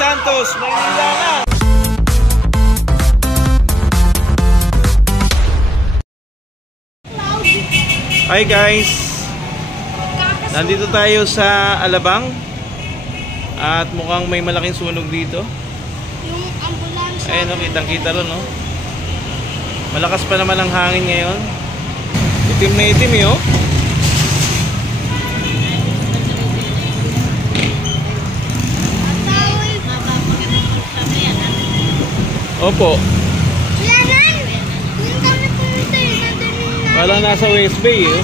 Santos, Maynila na. Hi guys, nandito tayo sa Alabang at mukhang may malaking sunog dito. Yung ambulansya. Ayun, kitang kita ron, no? Malakas pa naman ang hangin ngayon. Itim na itim, eh, oh. Opo. Yanan! Yung kami pumunta yun, nandun na. Parang nasa West Bay, eh.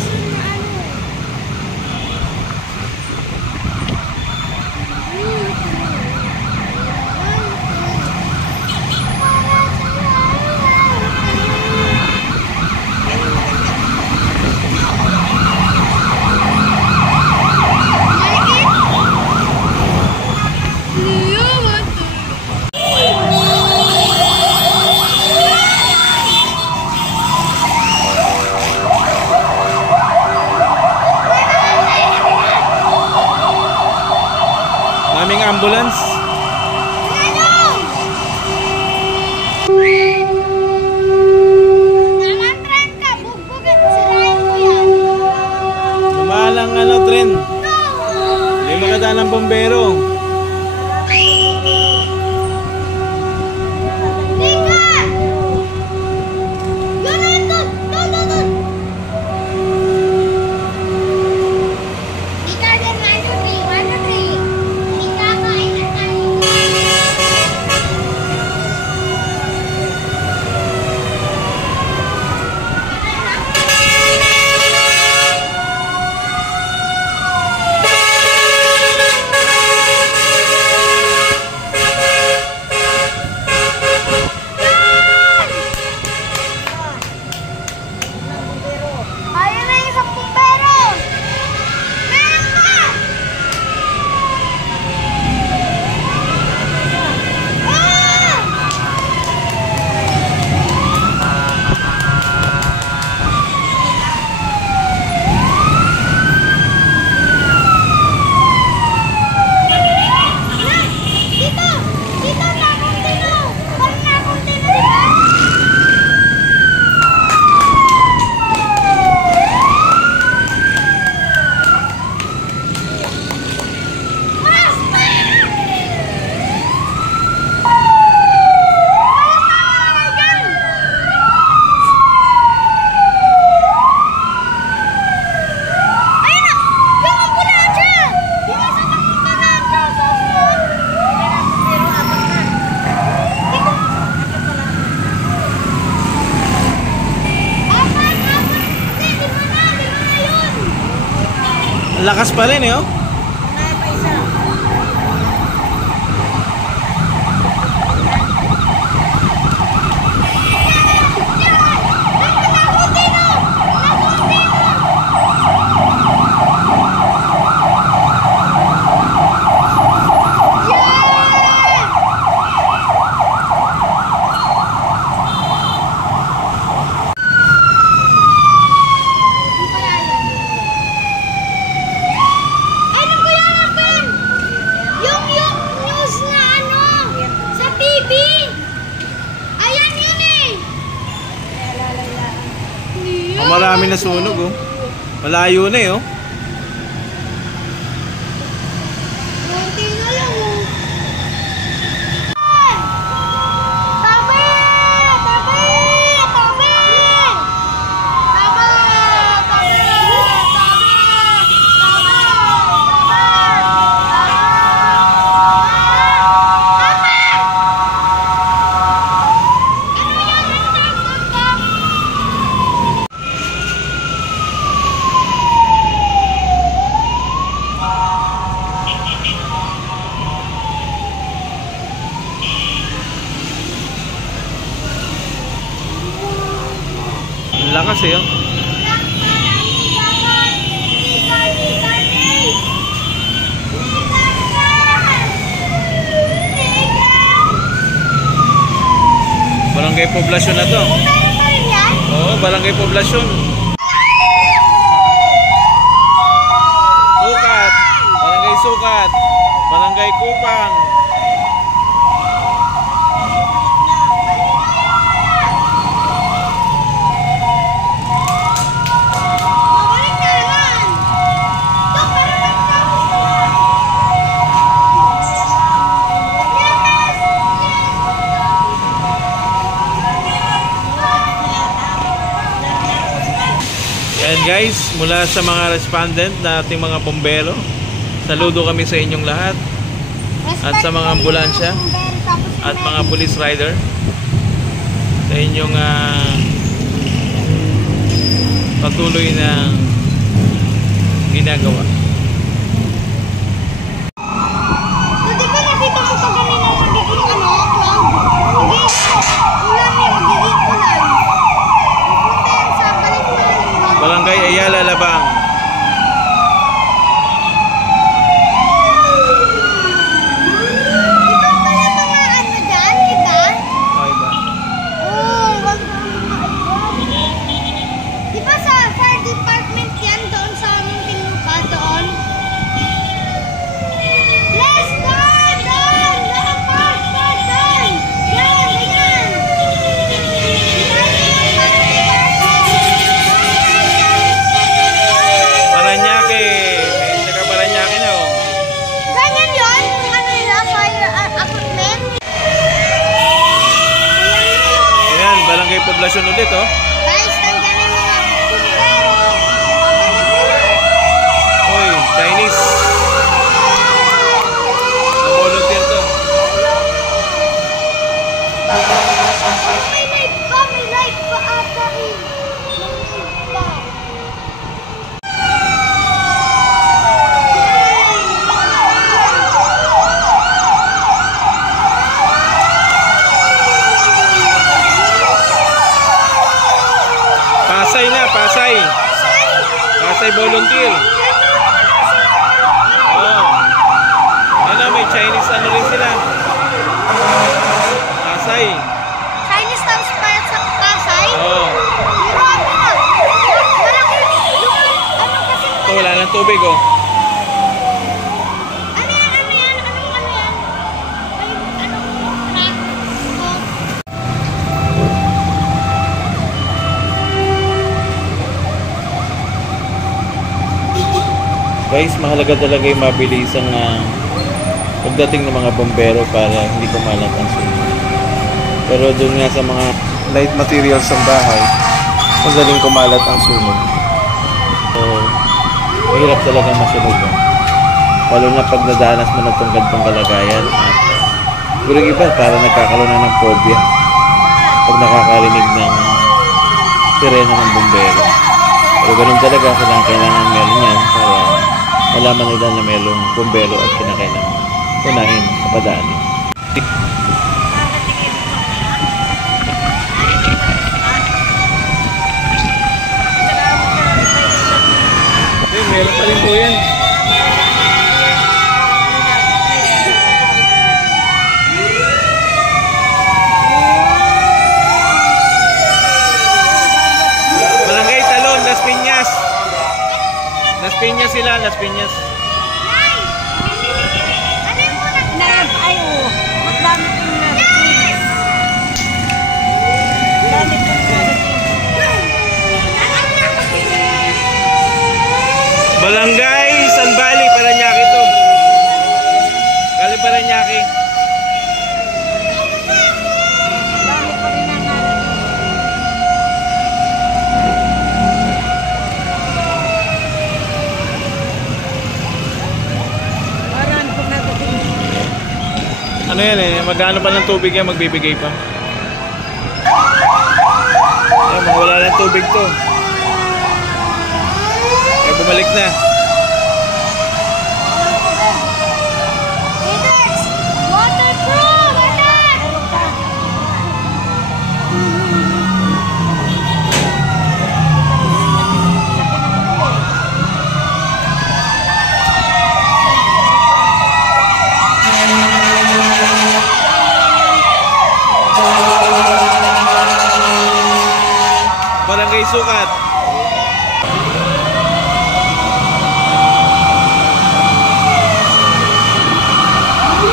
Daming ambulance. Naman tren ka, bugbugin, sirain ko yan. Lumalang tren. Hindi makadaan ng bombero. Tika! Yun, doon. Tika din, 1, 2, 3. Tika, kain na tayo. Ayun na yung isang bumbero! Meron ka! Dito, nakuntino! Parang nakuntino, di ba? Lakas pa rin, eh, oh. Marami na sunog, oh. Malayo na, eh, oh. Konti na lang, oh. Tabi! Tabi! Tabi! Tabi! Tabi! Lakas, eh, oh. Barangay Poblasyon na to. Oo, Barangay Poblasyon. Sukat, Barangay Sukat, Barangay Kupang. Ayan guys, mula sa mga respondent na ating mga bombero, saludo kami sa inyong lahat. At sa mga ambulansya at mga police rider sa inyong patuloy na ginagawa. So, di ba nakita mo pa kanina magiging cloud? Magiging ulan eh, magiging ulan. Pupunta yan sa balik-balik. Barangay Ayala, Labang. Barangay Poblasyon ulit, oh. Guys, nandiyan yung mga bumbero. Uy, Chinese. Na-volunteer to. May light pa ata eh. Pasay na, Pasay. Pasay volunteer. Oh. Ano, may Chinese ano rin sila. Pasay. Chinese tapos pa sa Pasay? Oh. Marami na. Marami. Ano kasi? Ito, wala ng tubig, oh. Ano yan? Ano yan? Ano yan? May crack. Oh. Guys, mahalaga talaga yung mabilis ang pagdating ng mga bombero para hindi kumalat ang sunog. Pero doon nga sa mga light materials ng bahay, magaling kumalat ang sunog. So, mahirap talaga masunog. Lalo na pag nadanas mo na itong ganitong kalagayan. At siguro yung iba, para nagkakaroon na ng phobia pag nakakarinig ng sirena ng bombero. Pero ganun talaga, kailangan meron yan para malaman nila na mayroong bombero at kinakailangan unahin sa padaanin. Meron pa rin po yan. Barangay Talon, Las Piñas. Las Piñas sila, Las Piñas. Barangay Sanbali, Paranaque to. Galing Paranaque. Ano yan eh, magkano pa ng tubig yan, magbibigay pa. Ayan, mawala ng tubig to. Kaya bumalik na. Waterproof! Barangay Sukat.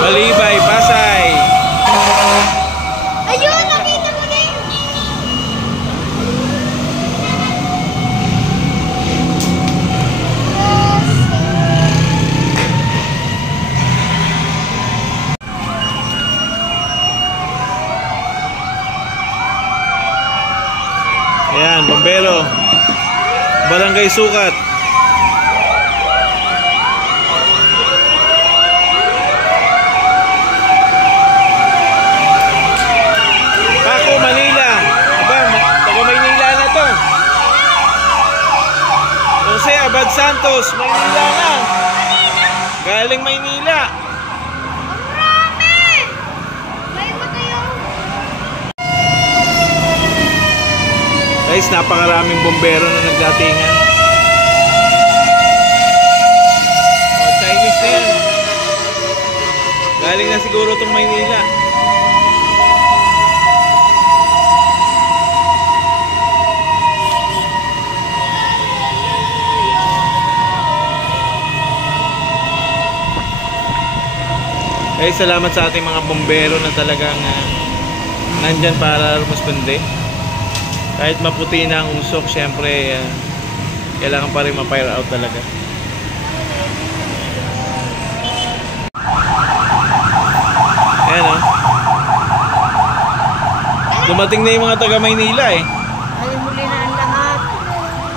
Balibay, Pasay. Ayun, nakita ko din! Ayan, bombero. Barangay Sukat. Paco, Manila. Aba, taga Maynila na to. Jose Abad Santos, Maynila na. Galing Maynila. Ang rami! May matayo. Guys, napakaraming bombero na nagdatingan. Oh, Chinese na yan. Galing na siguro itong Maynila. Guys, salamat sa ating mga bombero na talagang nandyan para rumusponde. Kahit maputi na ang usok, syempre kailangan pa rin ma-fire out talaga. Ayan o. Dumating na yung mga taga Maynila eh. Ay, muli na ang lahat.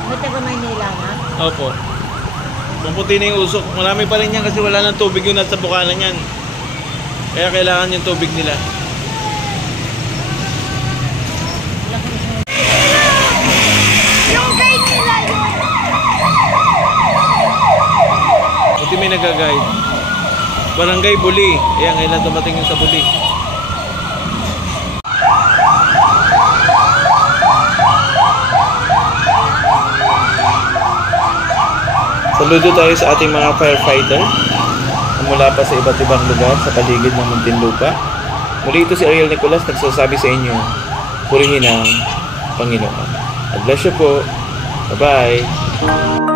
May taga Maynila na. Opo. Maputi na yung usok. Marami pa rin yan kasi wala ng tubig yun at sa bukanan yan. Kaya kailangan yung tubig nila. Yung guide nila yun. Buti may nag-guide. Barangay Buli. Ayan, kailan dumating yung sa Buli. Saludo tayo sa ating mga firefighter na mula pa sa iba't ibang lugar sa paligid ng Muntinlupa. Muli ito si Ariel Nicolas nagsasabi sa inyo, purihin ang Panginoon. God bless you po. Bye-bye.